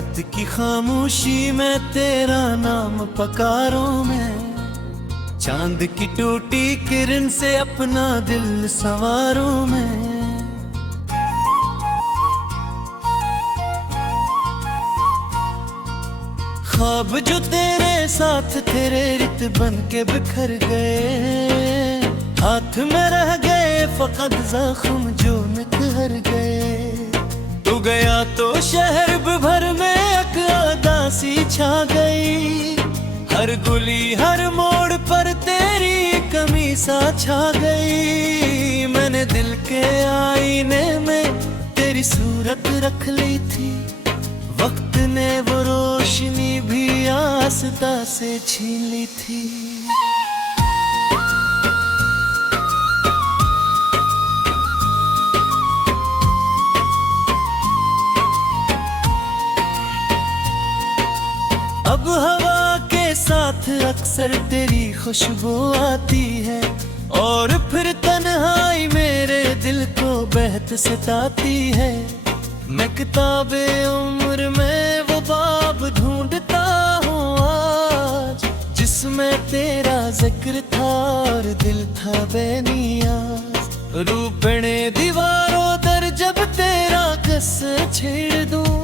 रात की खामोशी में तेरा नाम पकारूं मैं, चांद की टूटी किरण से अपना दिल संवारूं मैं। ख्वाब जो तेरे साथ तेरे रित बन के बिखर गए, हाथ में रह गए फकत जख्म जो निखर गए। तू गया तो शहर भर में एक उदासी छा गई, हर गुली हर मोड़ पर तेरी कमी सा छा गई। मैंने दिल के आईने में तेरी सूरत रख ली थी, वक्त ने वो रोशनी भी आस्ता से छीन ली थी। अब हवा के साथ अक्सर तेरी खुशबू आती है, और फिर तन्हाई मेरे दिल को बहत सताती है। मैं किताबे उम्र में वो बाब ढूंढता हूँ आज, जिसमें तेरा जिक्र था और दिल था बेनियाज। रूपणे दीवारों दर जब तेरा कस छेड़ दूं,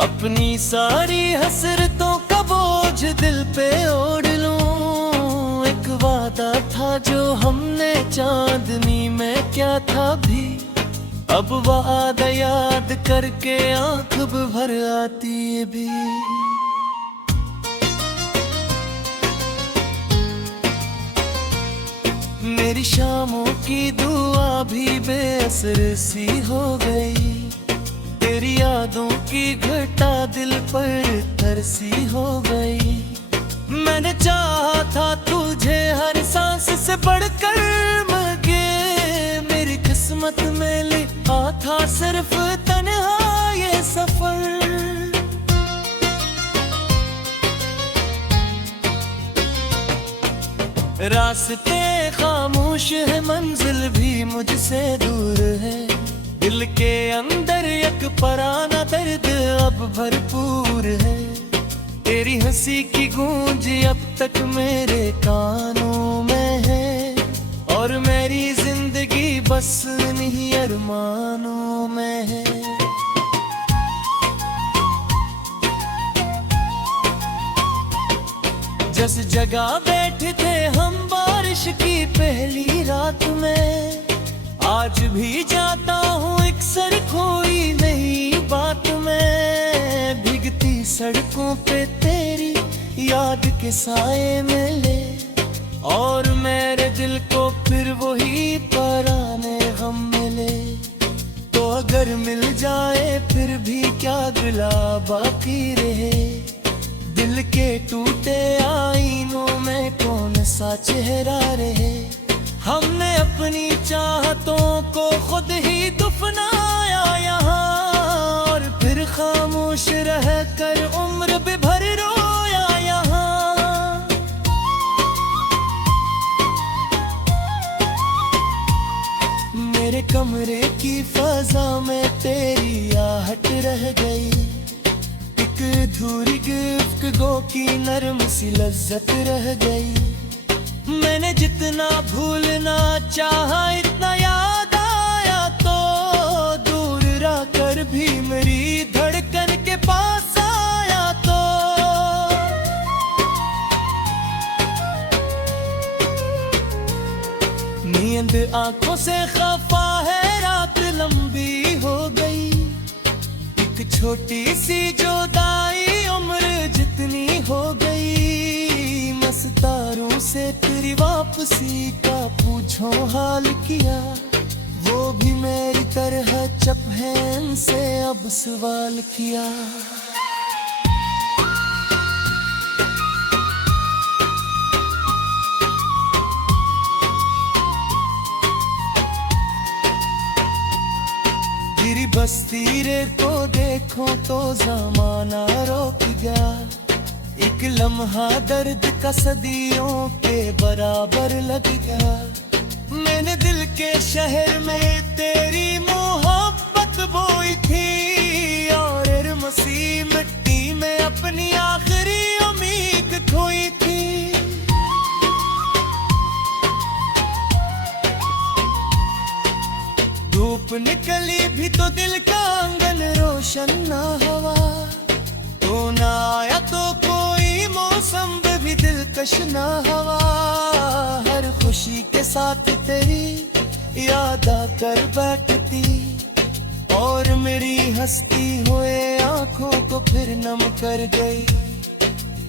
अपनी सारी हसरतों का बोझ दिल पे ओढ़ लूं। एक वादा था जो हमने चांदनी में क्या था भी, अब वादा याद करके आंख भर आती है भी। मेरी शामों की दुआ भी बेअसर सी हो गई, तेरी यादों की घटा दिल पर तरसी हो गई। मैंने चाहा था तुझे हर सांस से बढ़कर मगे, मेरी किस्मत में लिखा था सिर्फ तन्हा ये सफर। रास्ते खामोश है, मंजिल भी मुझसे दूर है, दिल के अंदर एक पराना दर्द अब भरपूर है। तेरी हंसी की गूंज अब तक मेरे कानों में है, और मेरी जिंदगी बस नहीं अरमानों में है। जिस जगह बैठे थे हम बारिश की पहली रात में, आज भी जाता हूँ अक्सर खोई नई बात में। भीगती सड़कों पे तेरी याद के साए मिले, और मेरे दिल को फिर वही पुराने गम मिले। तो अगर मिल जाए फिर भी क्या गिला बाकी रहे, दिल के टूटे आईनों में कौन सा चेहरा रहे। हमने अपनी चाहतों को खुद ही दफनाया यहाँ, और फिर खामोश रह कर उम्र भी भर रोया यहाँ। मेरे कमरे की फजा में तेरी आहट रह गई, एक अधूरी गिफ्ट गो की नरम सी लज्जत रह गई। मैंने जितना भूलना चाहा इतना याद आया, तो दूर रह कर भी मेरी धड़कन के पास आया। तो नींद आंखों से खफा है, रात लंबी हो गई, एक छोटी सी जुदाई उम्र जितनी हो गई। मस्तारों से तेरी वापसी का पूछो हाल किया, वो भी मेरी तरह चपहन से अब सवाल किया। तेरी बस्ती रे को देखो तो जमाना रोक गया, एक लम्हा दर्द का सदियों के बराबर लग गया। मैंने दिल के शहर में तेरी मोहब्बत बोई थी, और मसीह में रोशन ना हवा, तू ना आया तो कोई मौसम भी दिलकश ना हवा। हर खुशी के साथ तेरी याद आकर बैठती, और मेरी हंसती हुए आंखों को फिर नम कर गई।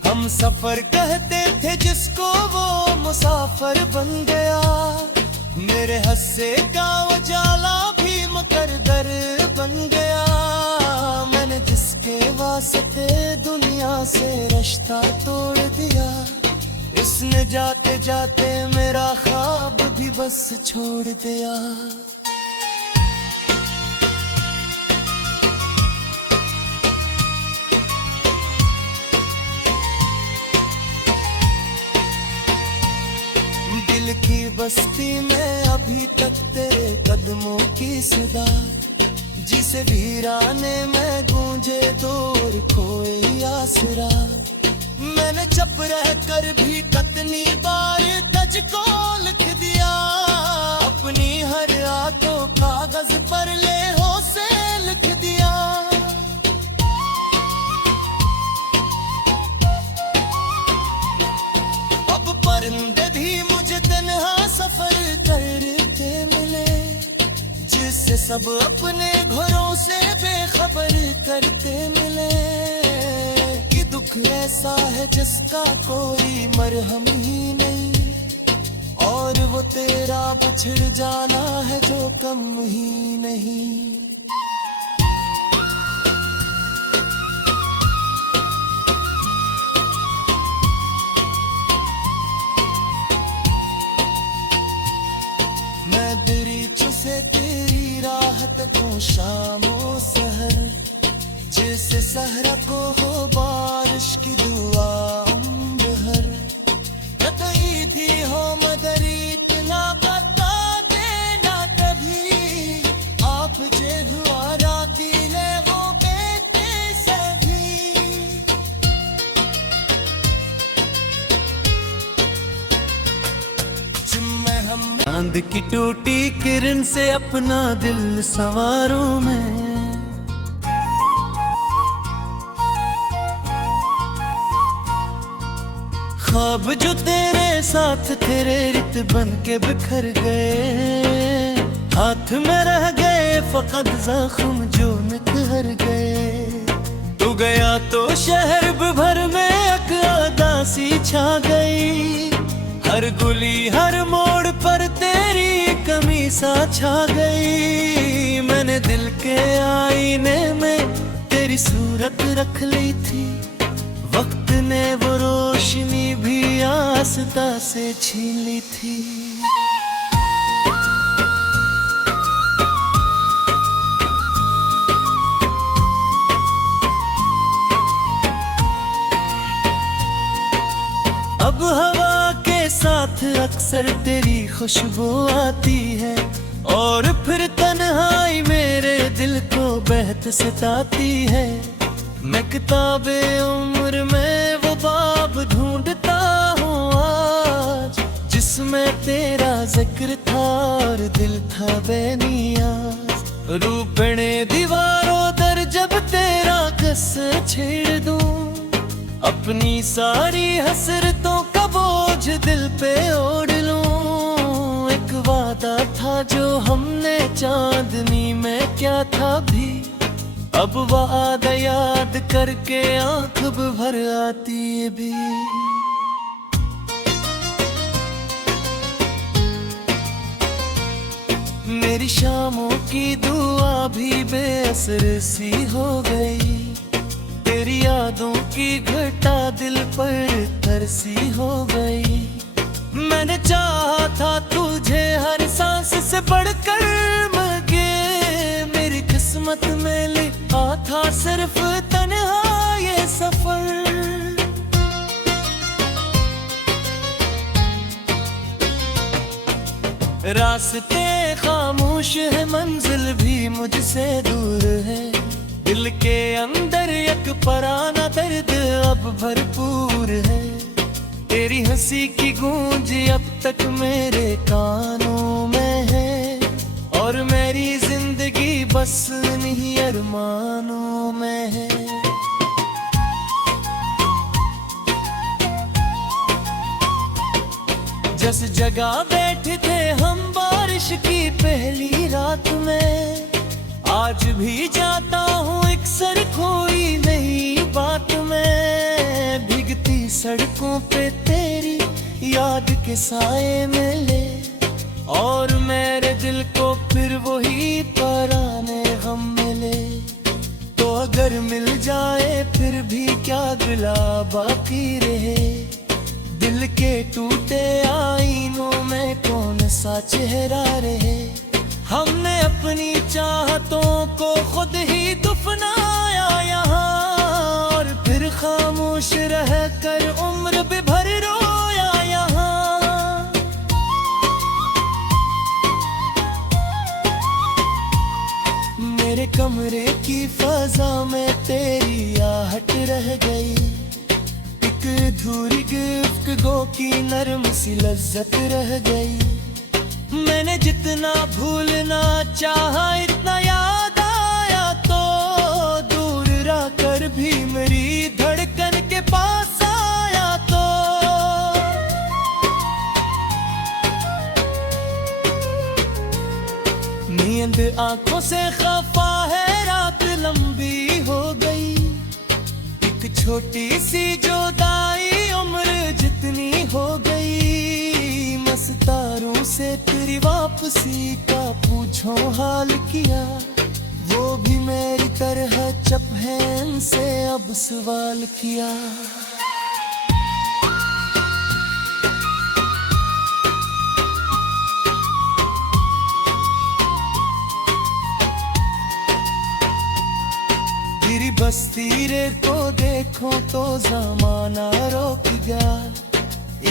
हम सफर कहते थे जिसको, वो मुसाफिर बन गया। मेरे हंसे का उजाला भी मुकद्दर बन गया। मैंने जिसके वास्ते दुनिया से रिश्ता तोड़ दिया, उसने जाते जाते मेरा ख्वाब भी बस छोड़ दिया। दिल की बस्ती में अभी तक तेरे कदमों की सदा, जिसे वीराने में गूंजे दूर कोई आसरा। मैंने चुप रह कर भी कितनी बार तुझको लिख दिया, अपनी हर आदतों कागज पर ले हो से लिख दिया। अब परिंदे भी मुझे तन्हा सफर करते मिले, जिससे सब अपने घरों से बेखबर करते मिले। कि दुख ऐसा है जिसका कोई मरहम ही नहीं, और वो तेरा बिछड़ जाना है जो कम ही नहीं। मैं दरीच से तेरी राहत को शामो सहर, जिससे सहरा को हो बारिश की दुआ उम्र हर। कतई थी हो मदरी इतना बता देना कभी, आप जे हुआ राती ले वो बेटे सभी। जिम्मे हम चांद की टूटी किरण से अपना दिल संवारूं मैं। ख्वाब जो तेरे साथ तेरे रित बन के बिखर गए, हाथ में रह गए फकत जख्म जो निखर गए। तू गया तो शहर भर में अकदासी छा गई, हर गुली हर मोड़ पर तेरी कमी सा छा गई। मैंने दिल के आईने में तेरी सूरत रख ली थी, वक्त ने वो रोशनी भी आस्ता से छीन ली थी। अब हवा के साथ अक्सर तेरी खुशबू आती है, और फिर तन्हाई मेरे दिल को बहत सताती है। मैं किताबे उम्र में वो बाब ढूंढता हूँ आज, जिसमें तेरा जिक्र था और दिल था बेनियाज। रूपणे दीवारों दर जब तेरा कस छेड़ दूं, अपनी सारी हसरतों का बोझ दिल पे ओढ़ लूं। एक वादा था जो हमने चांदनी में क्या था भी, अब वादा याद करके आंख भर आती है भी। मेरी शामों की दुआ भी बेअसर सी हो गई, तेरी यादों की घटा दिल पर तरसी हो गई। मैंने चाहा था तुझे हर सांस से बढ़कर मगे, मेरी किस्मत में लिखा था सिर्फ तन्हा ये सफर। रास्ते खामोश है, मंजिल भी मुझसे दूर है। दिल के अंदर एक पराना दर्द अब भरपूर है। तेरी हंसी की गूंज अब तक मेरे कानों में है, और मेरी जिंदगी बस नहीं है अरमानों में है। जिस जगह बैठे थे हम बारिश की पहली रात में, आज भी जाता हूँ एक सर खोई नई बात में। भीगती सड़कों पे तेरी याद के साए मिले, और मेरे दिल को फिर वही पुराने हम मिले। तो अगर मिल जाए फिर भी क्या गिला बाकी रहे, दिल के टूटे आईनों में कौन सा चेहरा रहे। हमने अपनी चाहतों को खुद ही दफनाया यहाँ, और फिर खामोश रह कर उम्र भी भर रोया यहाँ। मेरे कमरे की फजा में तेरी आहट रह गई, एक अधूरी गुफ्तगू की नरम सी लज्जत रह गई। मैंने जितना भूलना चाहा इतना याद आया, तो दूर रह कर भी मेरी धड़कन के पास आया। तो नींद आंखों से खफा है, रात लंबी हो गई। एक छोटी सी जुदाई उम्र जितनी हो गई। मस्तारों से तेरी वापसी का पूछो हाल किया, वो भी मेरी तरह चुप है, इनसे अब सवाल किया। तेरी बस्ती रे को देखो तो जमाना रोक गया,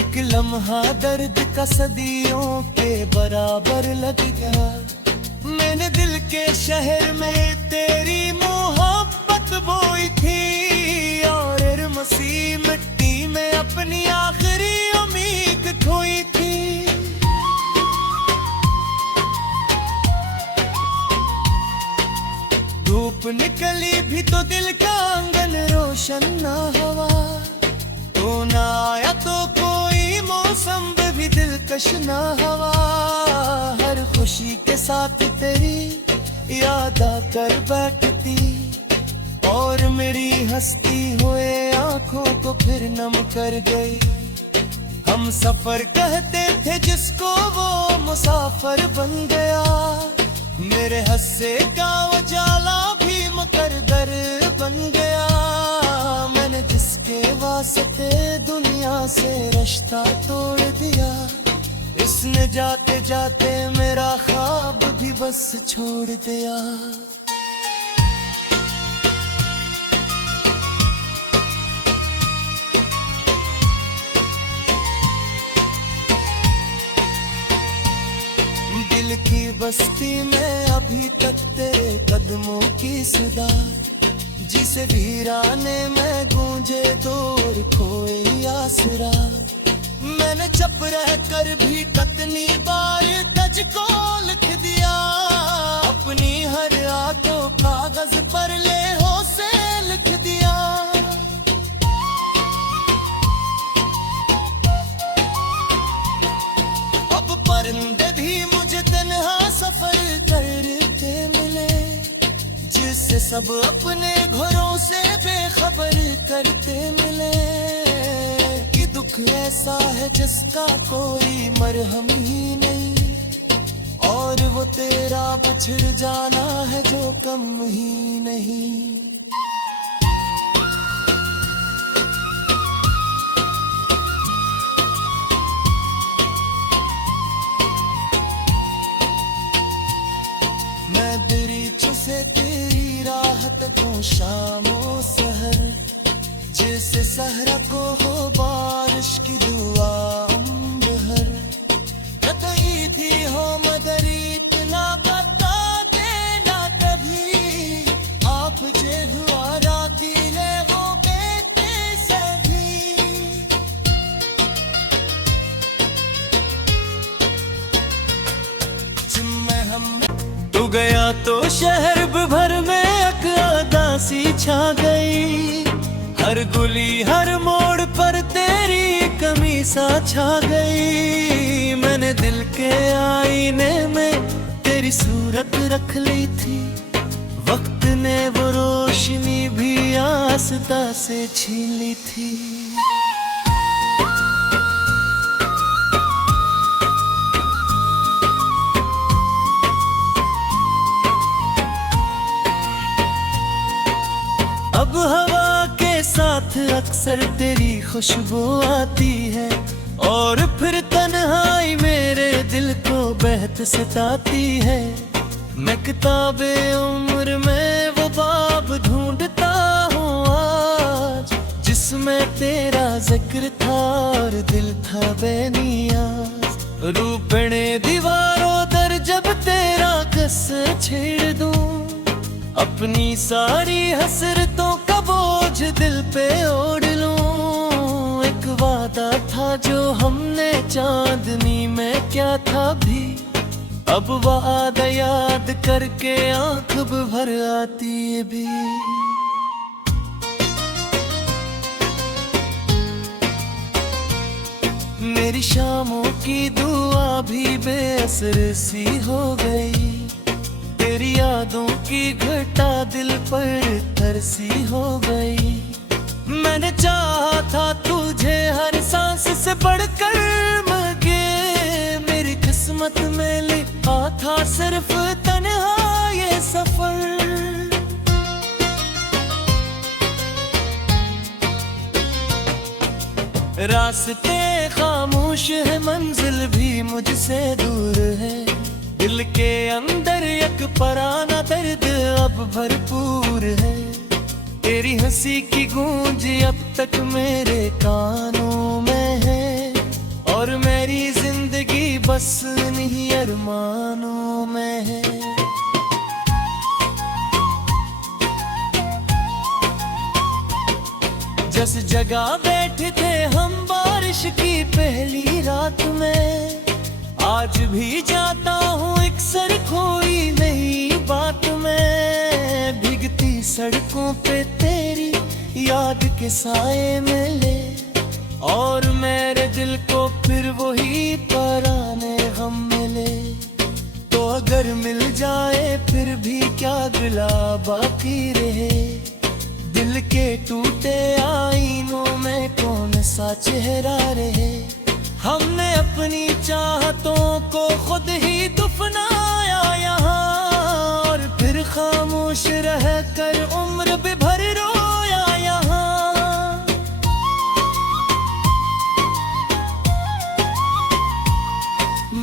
एक लम्हा दर्द का सदियों के बराबर लग गया। मैंने दिल के शहर में तेरी मोहब्बत बोई थी, और मसीह मिट्टी में अपनी आखिरी उम्मीद खोई थी। धूप निकली भी तो दिल का आंगन रोशन ना हुआ, तो ना आया तो कोई मौसम भी दिलकश ना हवा। हर खुशी के साथ तेरी याद आकर बैठती, और मेरी हंसती हुए आंखों को फिर नम कर गई। हम सफर कहते थे जिसको, वो मुसाफिर बन गया। मेरे हंसे का उजाला भी मुकद्दर बन गया। मैंने जिसके वास्ते दुनिया से रिश्ता तोड़ दिया, इसने जाते जाते मेरा ख्वाब भी बस छोड़ दिया। दिल की बस्ती में अभी तक तेरे कदमों की सदा, जिसे वीराने में गूंजे दूर खोए आसरा। मैंने चुप रह कर भी कितनी बार तुझको लिख दिया, अपनी हर आंखों कागज पर ले हो से लिख दिया। अब परिंदे भी मुझे तन्हा सफर करते मिले, जिससे सब अपने घरों से बेखबर करते मिले। कि दुख ऐसा है जिसका कोई मरहम ही नहीं, और वो तेरा बिछड़ जाना है जो कम ही नहीं। मैं दरीचों से तेरी राहत को शामों सहर, जैसे सहरा को हो बारिश की दुआ उम्र हर। कतई थी हो मदरी इतना बता देना कभी, आप जे हुआ राती ले वो बेटे से भी। जिम्मे हम तू गया तो शहर भर में सी छा गई। हर गुली हर मोड़ पर तेरी कमी सा छा गई। मैंने दिल के आईने में तेरी सूरत रख ली थी, वक्त ने वो रोशनी भी आस्ता से छीन ली थी। अब हवा के साथ अक्सर तेरी खुशबू आती है, और फिर तन्हाई मेरे दिल को बहत सताती है। मैं किताबे उम्र में वो बाब ढूंढता हूँ आज, जिसमें तेरा जिक्र था और दिल था बेनियाज। रूपणे दीवारों दर जब तेरा कस छेड़ दूं, अपनी सारी हसरतों का बोझ दिल पे ओढ़ लूं। एक वादा था जो हमने चांदनी में क्या था भी, अब वादा याद करके आंख भर आती है भी। मेरी शामों की दुआ भी बेअसर सी हो गई। तेरी यादों की घटा दिल पर तरसी हो गई। मैंने चाहा था तुझे हर सांस से बढ़कर मगे, मेरी किस्मत में लिखा था सिर्फ तन्हा ये सफर। रास्ते खामोश है, मंजिल भी मुझसे दूर है। दिल के अंदर एक पराना दर्द अब भरपूर है। तेरी हंसी की गूंज अब तक मेरे कानों में है, और मेरी जिंदगी बस नहीं अरमानों में है। जिस जगह बैठे थे हम बारिश की पहली रात में, आज भी जाता हूँ एक सर खोई नई बात में। भीगती सड़कों पे तेरी याद के साए मिले, और मेरे दिल को फिर वही पुराने गम मिले। तो अगर मिल जाए फिर भी क्या गिला बाकी रहे, दिल के टूटे आईनों में कौन सा चेहरा रहे। हमने अपनी चाहतों को खुद ही दफनाया यहाँ, और फिर खामोश रह कर उम्र भी भर रोया यहाँ।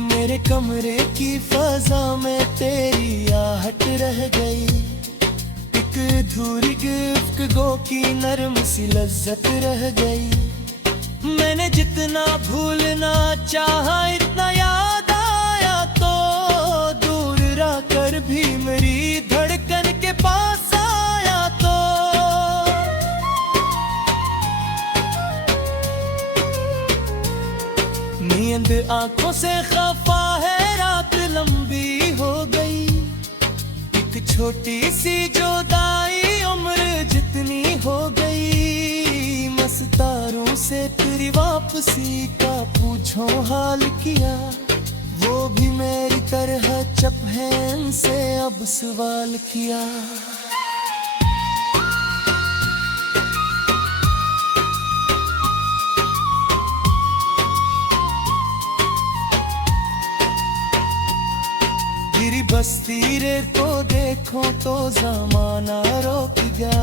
मेरे कमरे की फजा में तेरी आहट रह गई। एक अधूरी गिफ्ट गो की नरम सी लज्जत रह गई। मैंने जितना भूलना चाहा इतना याद आया, तो दूर रह कर भी मेरी धड़कन के पास आया। तो नींद आंखों से खफा है, रात लंबी हो गई। एक छोटी सी जुदाई उम्र जितनी हो गई। मस्तारों से तेरी वापसी का पूछो हाल किया, वो भी मेरी तरह चपहन से अब सवाल किया। गिरी बस्ती रे को देखो तो जमाना रोक गया।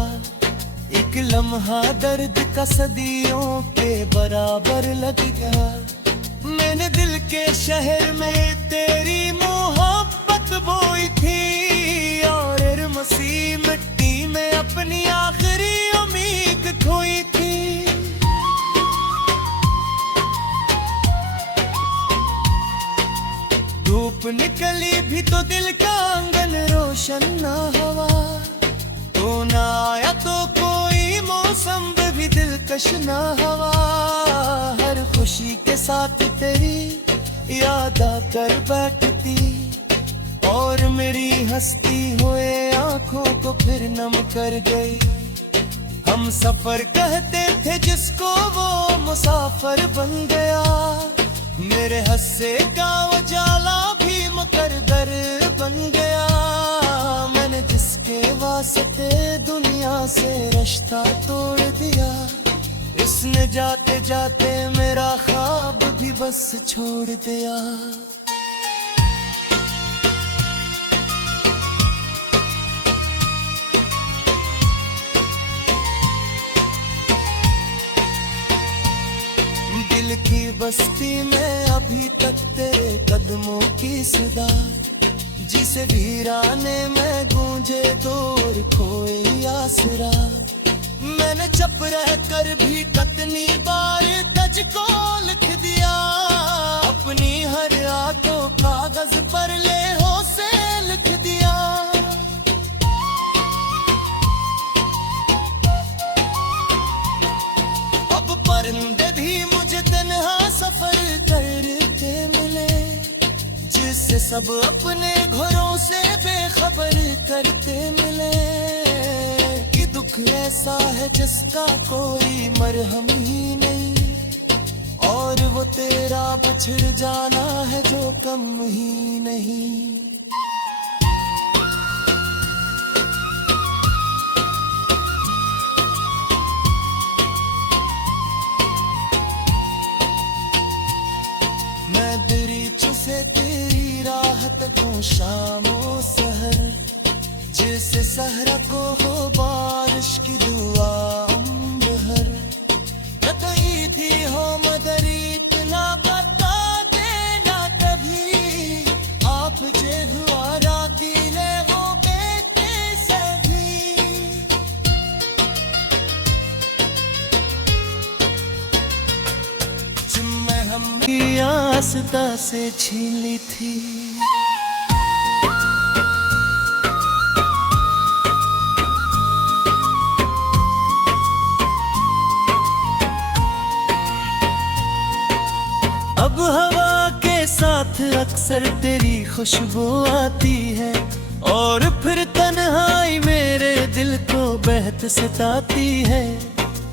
एक लम्हा दर्द का सदियों के बराबर लग गया। मैंने दिल के शहर में तेरी मोहब्बत बोई थी, और मसीह मिट्टी में अपनी आखिरी उम्मीद खोई थी। धूप निकली भी तो दिल का आंगन रोशन ना हुआ। तो ना आया तो कोई मौसम भी दिलकश ना हवा। हर खुशी के साथ तेरी याद आकर बैठती, और और मेरी हंसती हुए आंखों को फिर नम कर गई। हम सफर कहते थे जिसको वो मुसाफिर बन गया। मेरे हंसे का उजाला भी मुकद्दर बन गया। मैंने जिसके वास्ते दुनिया से रिश्ता तोड़ दिया, उसने जाते जाते मेरा ख्वाब भी बस छोड़ दिया। दिल की बस्ती में अभी तक तेरे कदमों की सदा, जिसे वीराने में गूंजे दूर कोई आसरा। मैंने चुप रह कर भी कितनी बार तुझको लिख दिया, अपनी हर आदों कागज पर लेहों से लिख दिया। अब परिंदे भी मुझे तन्हा सफर करते मिले, जिससे सब अपने घरों से बेखबर करते मिले। कि दुख ऐसा है जिसका कोई मरहम ही नहीं, और वो तेरा बिछड़ जाना है जो कम ही नहीं। मैं दरीचों से तेरी राहत को शामो सहर, जिससे सहरा को हो बारिश की दुआ उम्र हर। कतई थी हो मदरी इतना बता देना कभी, आप जे हुआ राती ले वो बेटे से भी। जिम्मे हम आस्था से छीली थी। अब हवा के साथ अक्सर तेरी खुशबू आती है, और फिर तन्हाई मेरे दिल को बहत सताती है।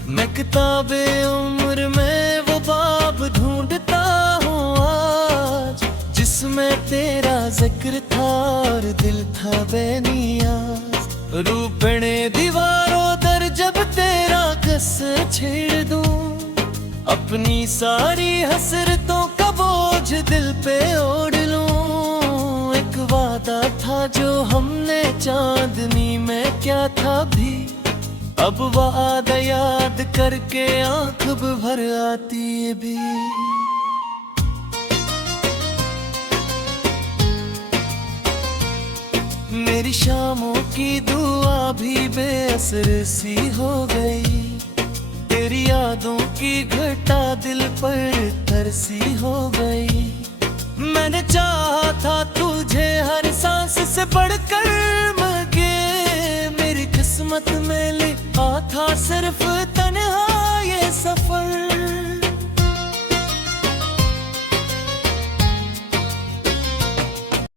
मैं किताबे उम्र में वो बाब ढूंढता हूँ आज, जिसमें तेरा जिक्र था और दिल था बेनियाज। रूपणे दीवारों दर जब तेरा कस छेड़ दूं, अपनी सारी हसरतों का बोझ दिल पे ओढ़ लूं। एक वादा था जो हमने चांदनी में क्या था भी, अब वादा याद करके आंख भर आती है भी। मेरी शामों की दुआ भी बेअसर सी हो गई, तेरी यादों की घटा दिल पर तरसी हो गई। मैंने चाहा था तुझे हर सांस से बढ़कर मगे, मेरी किस्मत में लिखा था सिर्फ तन्हाई।